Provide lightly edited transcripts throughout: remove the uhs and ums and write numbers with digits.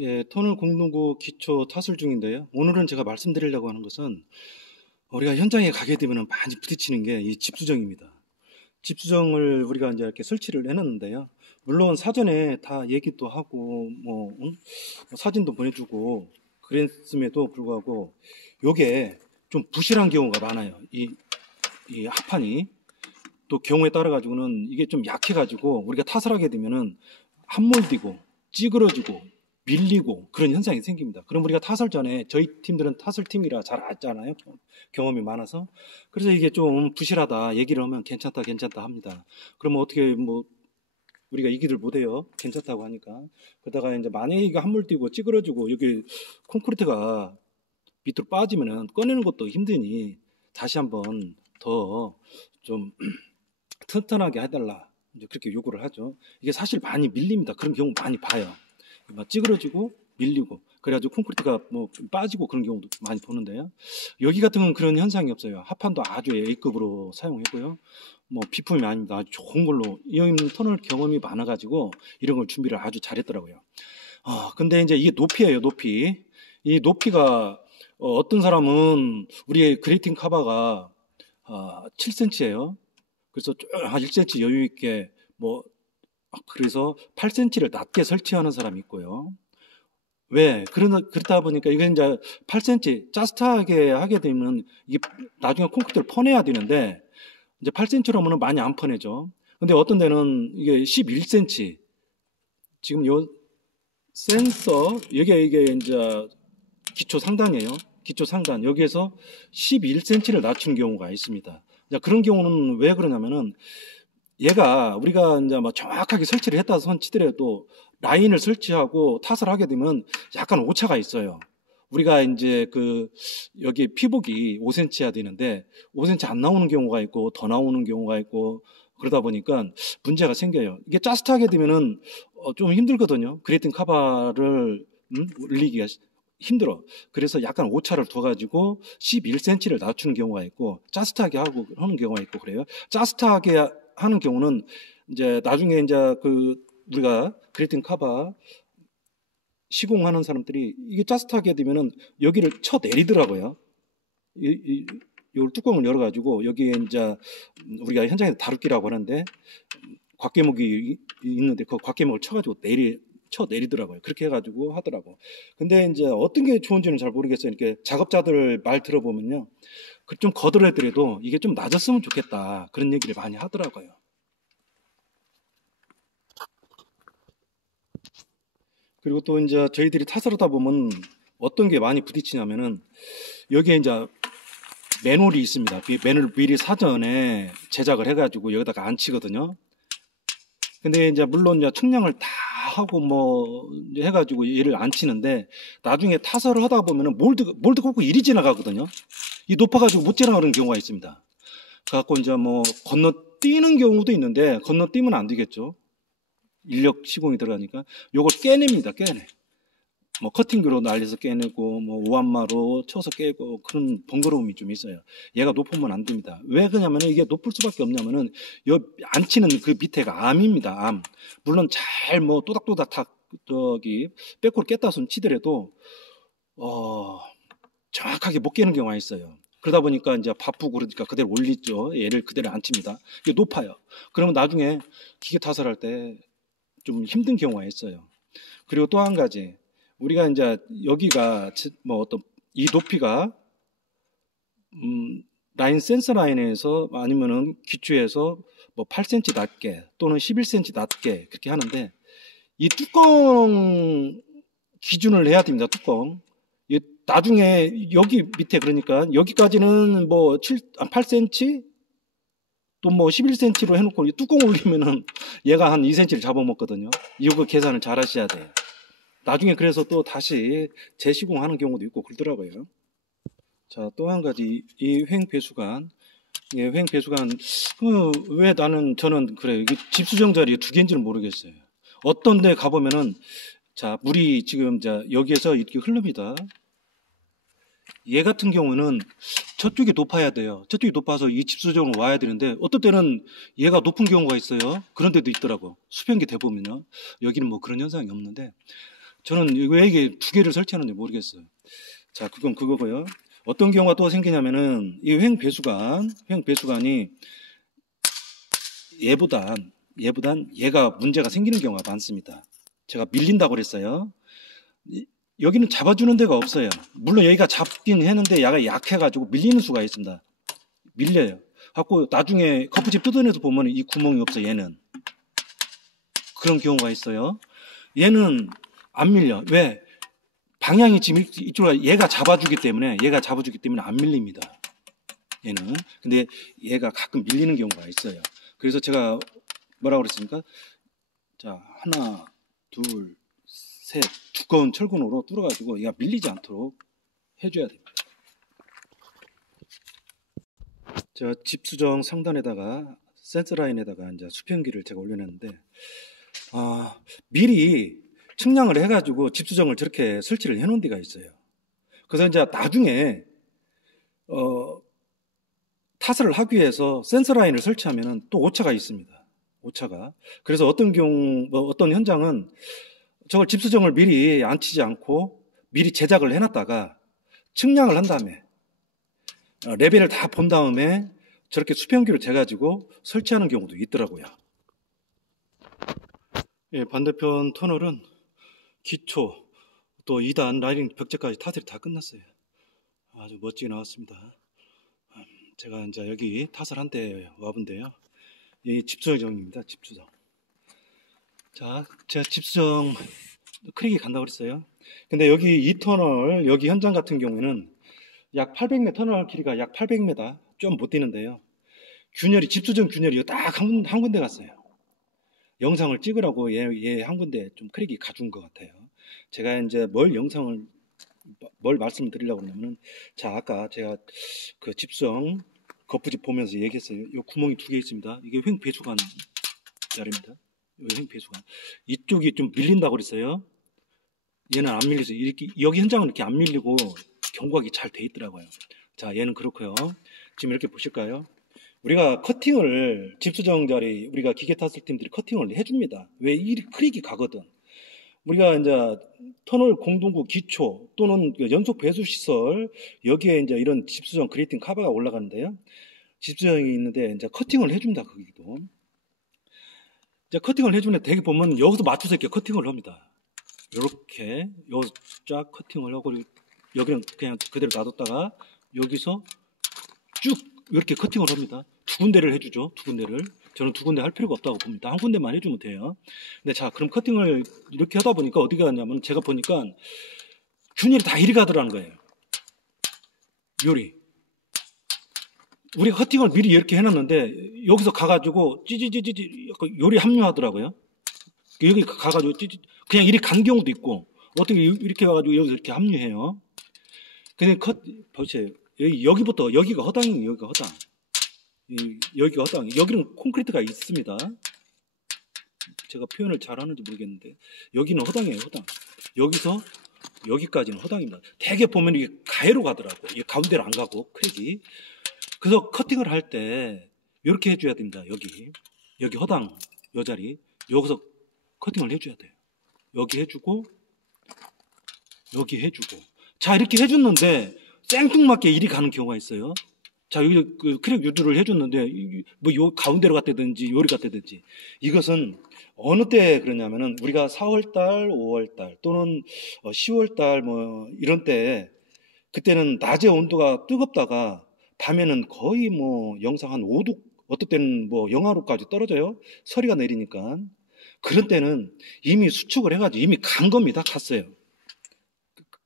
예, 터널 공동구 기초 타설 중인데요. 오늘은 제가 말씀드리려고 하는 것은 우리가 현장에 가게 되면 많이 부딪히는 게 이 집수정입니다. 집수정을 우리가 이제 이렇게 설치를 해놨는데요. 물론 사전에 다 얘기도 하고 사진도 보내주고 그랬음에도 불구하고 요게 좀 부실한 경우가 많아요. 이 합판이 또 경우에 따라 가지고는 이게 좀 약해가지고 우리가 타설하게 되면은 함몰되고 찌그러지고 밀리고 그런 현상이 생깁니다. 그럼 우리가 타설 전에 저희 팀들은 타설팀이라 잘 알잖아요. 경험이 많아서. 그래서 이게 좀 부실하다 얘기를 하면 괜찮다 합니다. 그러면 어떻게 우리가 이기들 못해요. 괜찮다고 하니까. 그러다가 이제 만약에 이게 함몰되고 찌그러지고 여기 콘크리트가 밑으로 빠지면은 꺼내는 것도 힘드니 다시 한번 더 좀 튼튼하게 해달라. 이제 그렇게 요구를 하죠. 이게 사실 많이 밀립니다. 그런 경우 많이 봐요. 막 찌그러지고 밀리고 그래가지고 콘크리트가 빠지고 그런 경우도 많이 보는데요. 여기 같은 건 그런 현상이 없어요. 합판도 아주 A급으로 사용했고요. 비품이 아닙니다. 아주 좋은 걸로 이형 터널 경험이 많아가지고 이런 걸 준비를 아주 잘했더라고요. 근데 이제 이게 높이예요. 높이. 이 높이가 어떤 사람은 우리의 그레이팅 카바가 7cm예요. 그래서 한 1cm 여유 있게 그래서 8cm를 낮게 설치하는 사람이 있고요. 왜? 그렇다 보니까 이게 이제 8cm 짜스트하게 하게 되면 이게 나중에 콘크리트를 퍼내야 되는데 이제 8cm로 하면 많이 안 퍼내죠. 근데 어떤 데는 이게 11cm 지금 요 센서 이게 이제 기초 상단이에요. 기초 상단 여기에서 11cm를 낮춘 경우가 있습니다. 그런 경우는 왜 그러냐면은 얘가 우리가 이제 정확하게 설치를 했다 손 치더라도 라인을 설치하고 탓을 하게 되면 약간 오차가 있어요. 우리가 이제 여기 피복이 5cm야 되는데 5cm 안 나오는 경우가 있고 더 나오는 경우가 있고 그러다 보니까 문제가 생겨요. 이게 짜스트하게 되면은 좀 힘들거든요. 그레이팅 카바를 올리기가 힘들어. 그래서 약간 오차를 둬가지고 11cm를 낮추는 경우가 있고 짜스트하게 하는 경우가 있고 그래요. 짜스트하게 하는 경우는 이제 나중에 이제 우리가 그레이팅 카바 시공하는 사람들이 이게 짜스트하게 되면은 여기를 쳐 내리더라고요. 이 뚜껑을 열어가지고 여기에 이제 우리가 현장에서 다루기라고 하는데 곽개목이 있는데 그 곽개목을 쳐가지고 쳐 내리더라고요. 그렇게 해가지고 하더라고. 근데 이제 어떤 게 좋은지는 잘 모르겠어요. 이렇게 작업자들 말 들어보면요. 좀 거들어더라도 이게 좀 낮았으면 좋겠다. 그런 얘기를 많이 하더라고요. 그리고 또 이제 저희들이 타설하다 보면 어떤 게 많이 부딪히냐면은 여기에 이제 맨홀이 있습니다. 맨홀 미리 사전에 제작을 해가지고 여기다가 안 치거든요. 근데 이제 물론 이제 측량을 다 하고 해가지고 얘를 안 치는데 나중에 타설을 하다 보면은 몰드 꽂고 이리 지나가거든요. 이 높아가지고 못 지나가는 경우가 있습니다. 그래갖고 이제 건너뛰는 경우도 있는데 건너뛰면 안 되겠죠. 인력 시공이 들어가니까 요걸 깨냅니다. 깨내. 커팅기로 날려서 깨내고 오한마로 쳐서 깨고 그런 번거로움이 좀 있어요. 얘가 높으면 안 됩니다. 왜 그러냐면 이게 높을 수밖에 없냐면은 안 치는 그 밑에가 암입니다. 암. 물론 잘 또닥또닥 백호를 깼다 손 치더라도 정확하게 못 깨는 경우가 있어요. 그러다 보니까 이제 바쁘고 그러니까 그대로 올리죠. 얘를 그대로 안 칩니다. 이게 높아요. 그러면 나중에 기계 타설할 때 좀 힘든 경우가 있어요. 그리고 또 한 가지 우리가 이제 여기가 이 높이가 라인 센서 라인에서 아니면은 기초에서 8cm 낮게 또는 11cm 낮게 그렇게 하는데 이 뚜껑 기준을 해야 됩니다. 뚜껑. 나중에 여기 밑에 그러니까 여기까지는 8cm 또 11cm로 해놓고 뚜껑 올리면은 얘가 한 2cm를 잡아먹거든요. 이거 계산을 잘 하셔야 돼요. 나중에 그래서 또 다시 재시공하는 경우도 있고 그러더라고요. 자, 또 한 가지 이 횡배수관. 횡배수관 왜 저는 그래요. 이게 집수정 자리에 두 개인지는 모르겠어요. 어떤 데 가보면은 자, 물이 지금 여기에서 이렇게 흐릅니다. 얘 같은 경우는 저쪽이 높아야 돼요. 저쪽이 높아서 이 집수정으로 와야 되는데 어떤 때는 얘가 높은 경우가 있어요. 그런 데도 있더라고. 수평기 대보면요. 여기는 그런 현상이 없는데 저는 왜 이게 두 개를 설치하는지 모르겠어요. 자, 그건 그거고요. 어떤 경우가 또 생기냐면은 이 횡배수관이 얘보단 얘가 문제가 생기는 경우가 많습니다. 제가 밀린다고 그랬어요. 여기는 잡아주는 데가 없어요. 물론 여기가 잡긴 했는데 얘가 약해가지고 밀리는 수가 있습니다. 밀려요. 갖고 나중에 거푸집 뜯어내서 보면 이 구멍이 없어. 얘는 그런 경우가 있어요. 얘는 안 밀려. 왜? 방향이 지금 이쪽으로 얘가 잡아주기 때문에 안 밀립니다. 얘는. 근데 얘가 가끔 밀리는 경우가 있어요. 그래서 제가 뭐라고 그랬습니까? 자, 하나, 둘, 셋, 두꺼운 철근으로 뚫어가지고 얘가 밀리지 않도록 해줘야 됩니다. 제가 집수정 상단에다가 센서라인에다가 이제 수평기를 제가 올려놨는데, 미리 측량을 해가지고 집수정을 저렇게 설치를 해놓은 데가 있어요. 그래서 이제 나중에 타설을 하기 위해서 센서라인을 설치하면 또 오차가 있습니다. 오차가. 그래서 어떤 현장은 저걸 집수정을 미리 안 치지 않고 미리 제작을 해놨다가 측량을 한 다음에 레벨을 다 본 다음에 저렇게 수평기로 재가지고 설치하는 경우도 있더라고요. 예, 반대편 터널은 기초 또 2단 라이닝 벽제까지 타설이 다 끝났어요. 아주 멋지게 나왔습니다. 제가 이제 여기 타설한 대 와본데요. 여기 집수정입니다. 집수정. 자, 제가 집수정 크랙이 간다고 그랬어요. 근데 여기 이 터널, 여기 현장 같은 경우에는 약 800m, 터널 길이가 약 800m, 좀 못 뛰는데요. 집수정 균열이 딱 한 군데 갔어요. 영상을 찍으라고 얘 한 군데 좀 크랙이 가준 것 같아요. 제가 이제 뭘 말씀을 드리려고 그러냐면은, 자, 아까 제가 그 집수정 거푸집 보면서 얘기했어요. 이 구멍이 두 개 있습니다. 이게 횡배수관 자리입니다. 횡배수관. 이쪽이 좀 밀린다고 그랬어요. 얘는 안 밀려서 이렇게, 여기 현장은 이렇게 안 밀리고 경과기 잘 돼 있더라고요. 자, 얘는 그렇고요. 지금 이렇게 보실까요? 우리가 커팅을, 집수정 자리, 우리가 기계 탔을 팀들이 커팅을 해줍니다. 왜? 이 크랙이 가거든. 우리가 이제 터널 공동구 기초 또는 연속 배수 시설, 여기에 이제 이런 집수정 그레이팅 카바가 올라가는데요. 집수정이 있는데 이제 커팅을 해준다, 거기도. 이제 커팅을 해주는데 대개 보면 여기서 맞춰서 이렇게 커팅을 합니다. 이렇게 여기서 쫙 커팅을 하고, 여기는 그냥 그대로 놔뒀다가 여기서 쭉 이렇게 커팅을 합니다. 두 군데를 해주죠. 두 군데를. 저는 두 군데 할 필요가 없다고 봅니다. 한 군데만 해주면 돼요. 근데 자, 그럼 커팅을 이렇게 하다 보니까 어디가 갔냐면, 제가 보니까 균열이 다 이리 가더라는 거예요. 요리. 우리가 커팅을 미리 이렇게 해놨는데 여기서 가가지고 찌찌찌찌 요리 합류하더라고요. 여기 가가지고 그냥 이리 간 경우도 있고, 어떻게 이렇게 와가지고 여기서 이렇게 합류해요. 근데 보세요. 여기부터, 여기가 허당이에요. 여기가 허당. 여기가 허당. 여기는 콘크리트가 있습니다. 제가 표현을 잘 하는지 모르겠는데, 여기는 허당이에요. 허당. 여기서 여기까지는 허당입니다. 대개 보면 이게 가해로 가더라고. 이게 가운데로 안 가고, 크랙이. 그래서 커팅을 할 때 이렇게 해줘야 됩니다. 여기 허당, 요 자리. 여기서 커팅을 해줘야 돼요. 여기 해주고, 여기 해주고. 자, 이렇게 해줬는데 생뚱맞게 이리 가는 경우가 있어요. 자, 여기 그 크랙 유도를 해줬는데 뭐 요 가운데로 갔다든지 요리 갔다든지. 이것은 어느 때 그러냐면은, 우리가 4월달, 5월달 또는 10월달 뭐 이런 때, 그때는 낮에 온도가 뜨겁다가 밤에는 거의 뭐 영상 한 5도, 어떨 때는 뭐 영하로까지 떨어져요. 서리가 내리니까. 그런 때는 이미 수축을 해가지고 이미 간 겁니다. 갔어요.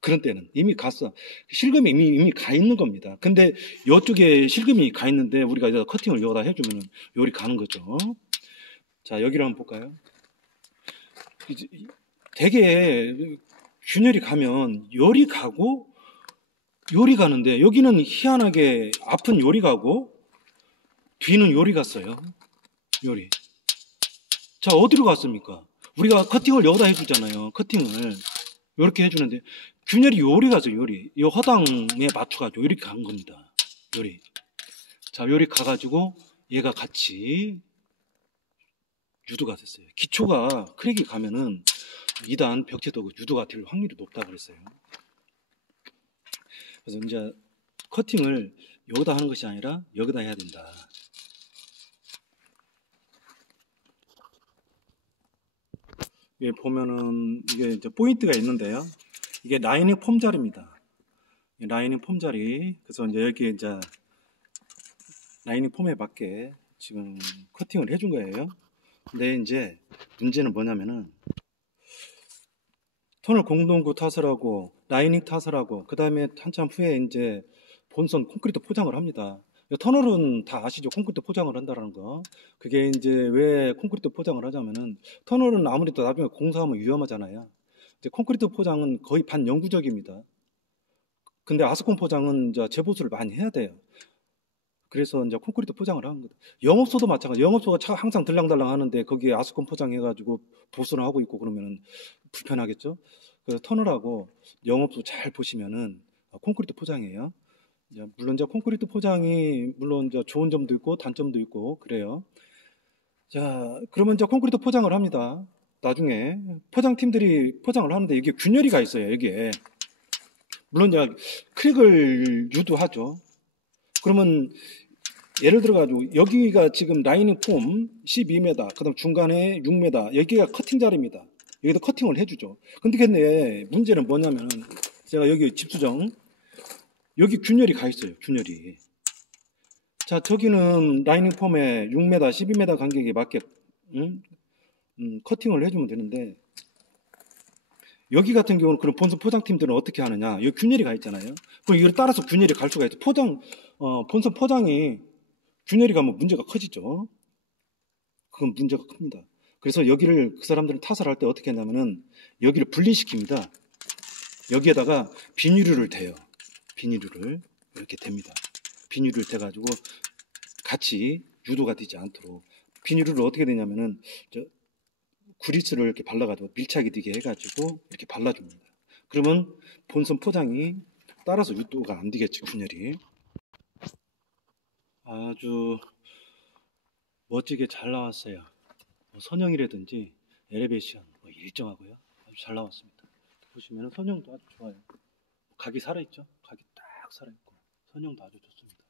그런 때는 이미 갔어. 실금이 이미 가 있는 겁니다. 근데 이쪽에 실금이 가 있는데 우리가 이제 커팅을 여기다 해주면 요리 가는 거죠. 자, 여기를 한번 볼까요? 되게 균열이 가면 요리 가고 요리 가는데, 여기는 희한하게 앞은 요리 가고 뒤는 요리 갔어요. 요리. 자, 어디로 갔습니까? 우리가 커팅을 여기다 해주잖아요. 커팅을 이렇게 해주는데 균열이 요리 가서 요리. 이 허당에 맞춰가지고 요리 간 겁니다. 요리. 자, 요리 가가지고 얘가 같이 유도가 됐어요. 기초가 크랙이 가면은 2단 벽체도 유도가 될 확률이 높다 그랬어요. 그래서 이제 커팅을 여기다 하는 것이 아니라 여기다 해야 된다. 여기 보면은 이게 이제 포인트가 있는데요. 이게 라이닝 폼 자리입니다. 라이닝 폼 자리. 그래서 이제 여기 이제 라이닝 폼에 맞게 지금 커팅을 해준 거예요. 근데 이제 문제는 뭐냐면은 터널 공동구 타설하고 라이닝 타설하고 그 다음에 한참 후에 이제 본선 콘크리트 포장을 합니다. 터널은 다 아시죠? 콘크리트 포장을 한다는 거. 그게 이제 왜 콘크리트 포장을 하자면은 터널은 아무래도 나중에 공사하면 위험하잖아요. 이제 콘크리트 포장은 거의 반영구적입니다. 근데 아스콘 포장은 이제 재보수를 많이 해야 돼요. 그래서 이제 콘크리트 포장을 하는 거다. 영업소도 마찬가지. 영업소가 차 항상 들랑달랑 하는데 거기에 아스콘 포장해가지고 보수를 하고 있고 그러면은 불편하겠죠. 그래서 터널하고 영업소 잘 보시면은 콘크리트 포장이에요. 물론 이제 콘크리트 포장이 물론 이제 좋은 점도 있고 단점도 있고 그래요. 자, 그러면 이제 콘크리트 포장을 합니다. 나중에 포장팀들이 포장을 하는데 이게 균열이가 있어요. 여기에 물론 이제 크랙을 유도하죠. 그러면 예를 들어가지고 여기가 지금 라이닝 폼 12m, 그다음 중간에 6m, 여기가 커팅 자리입니다. 여기도 커팅을 해주죠. 근데 문제는 뭐냐면 제가 여기 집수정 여기 균열이 가 있어요. 균열이. 자, 저기는 라이닝 폼에 6m, 12m 간격에 맞게 커팅을 해주면 되는데 여기 같은 경우는 그런 본선 포장팀들은 어떻게 하느냐? 여기 균열이 가 있잖아요. 그럼 이걸 따라서 균열이 갈 수가 있죠. 본선 포장이 균열이 가면 문제가 커지죠. 그건 문제가 큽니다. 그래서 여기를 그 사람들은 타설할 때 어떻게 했냐면은 여기를 분리시킵니다. 여기에다가 비닐을 대요. 비닐을 이렇게 댑니다. 비닐을 대가지고 같이 유도가 되지 않도록 비닐을 어떻게 되냐면은 그리스를 이렇게 발라가지고 밀착이 되게 해가지고 이렇게 발라줍니다. 그러면 본선 포장이 따라서 유도가 안 되겠죠. 균열이. 아주 멋지게 잘 나왔어요. 선형이라든지 엘리베이션 일정하고요. 아주 잘 나왔습니다. 보시면 선형도 아주 좋아요. 각이 살아있죠? 각이 딱 살아있고 선형도 아주 좋습니다.